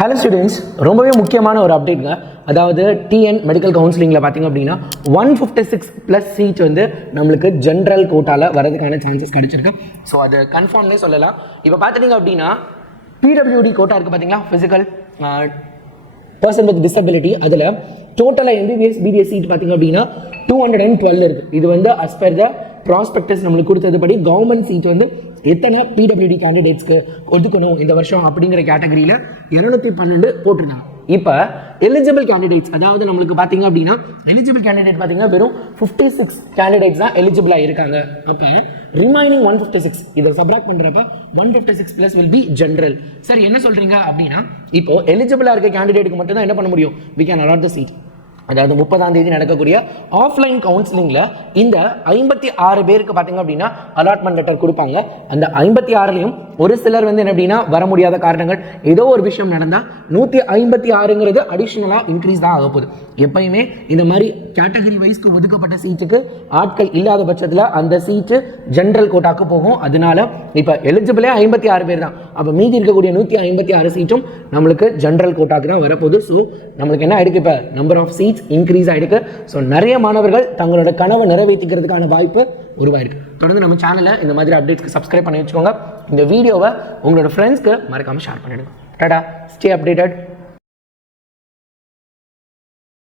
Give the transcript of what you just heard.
Hello students, ரொம்பவே முக்கியமான ஒரு அப்டேட்ங்க. அதாவது டிஎன் மெடிக்கல் கவுன்சிலிங்கில் பார்த்தீங்க அப்படின்னா 156+ சீட் வந்து நம்மளுக்கு ஜென்ரல் கோட்டாவில் வரதுக்கான சான்சஸ் கிடைச்சிருக்கு. ஸோ அது கன்ஃபார்ம்னே சொல்லலாம். இப்போ பார்த்துட்டிங்க அப்படின்னா பிடபிள்யூடி கோட்டா இருக்குது பார்த்தீங்களா, ஃபிசிக்கல் பர்சன் வித் டிசபிலிட்டி. அதில் டோட்டலாக எம்பிபிஎஸ் பிடிஎஸ் சீட் பார்த்தீங்க அப்படின்னா 212 இருக்குது. இது வந்து அஸ் பர் த ப்ராஸ்பெக்டஸ் நம்மளுக்கு கொடுத்ததுபடி கவர்மெண்ட் சீட் வந்து எத்தனை பிடபிள்யூடி கேண்டிடேட்ஸ்க்கு ஒதுக்கணும் இந்த வருஷம் அப்படிங்கிற கேட்டகரியில் 212 போட்டிருந்தாங்க. இப்போ எலிஜிபிள் கேண்டிடேட்ஸ், அதாவது நம்மளுக்கு பார்த்தீங்க அப்படின்னா எலிஜிபிள் கேண்டிடேட் பார்த்தீங்கன்னா வெறும் 56 கேண்டிடேட்ஸ் தான் எலிஜிபிளாக இருக்காங்க. அப்போ ரிமைனிங் 156 இதை சப்ராக்ட் பண்ணுறப்ப 156+ வில் பி ஜென்ரல். சரி, என்ன சொல்கிறீங்க அப்படின்னா இப்போ எலிஜிபிளாக இருக்க கேண்டிடேட்டுக்கு மட்டும் தான் என்ன பண்ண முடியும், we can allot the seat. அதாவது 30ஆம் தேதி நடக்கக்கூடிய ஆஃப்லைன் கவுன்சிலிங்கில் இந்த 56 பேருக்கு பார்த்தீங்க அப்படின்னா அலாட்மெண்ட் லெட்டர் கொடுப்பாங்க. அந்த 56லையும் ஒரு சிலர் வந்து என்ன அப்படின்னா வர முடியாத காரணங்கள் ஏதோ ஒரு விஷயம் நடந்தால் 156ங்கிறது அடிஷ்னலாக இன்க்ரீஸ் தான் ஆக போகுது. எப்பயுமே இந்த மாதிரி கேட்டகரி வைஸ்க்கு ஒதுக்கப்பட்ட சீட்டுக்கு ஆட்கள் இல்லாத பட்சத்தில் அந்த சீட்டு ஜென்ரல் கோட்டாக்கு போகும். அதனால இப்போ எலிஜிபிளே 56 பேர் தான். அப்போ மீதி இருக்கக்கூடிய 156 சீட்டும் நம்மளுக்கு ஜென்ரல் கோட்டாக்கு தான் வரப்போகுது. ஸோ நம்மளுக்கு என்ன ஆயிடுக்கு, இப்போ நம்பர் ஆஃப் சீட்ஸ் இன்க்ரீஸ் ஆகிருக்கு. ஸோ நிறைய மாணவர்கள் தங்களோட கனவை நிறைவேற்றிக்கிறதுக்கான வாய்ப்பு உருவாயிருக்கு. தொடர்ந்து நம்ம சேனலை இந்த மாதிரி அப்டேட்ஸ்க்கு சப்ஸ்கிரைப் பண்ணி வச்சுக்கோங்க. இந்த வீடியோவை உங்களோட ஃப்ரெண்ட்ஸ்க்கு மறக்காமல் ஷேர் பண்ணிடுங்க. Tata, stay updated.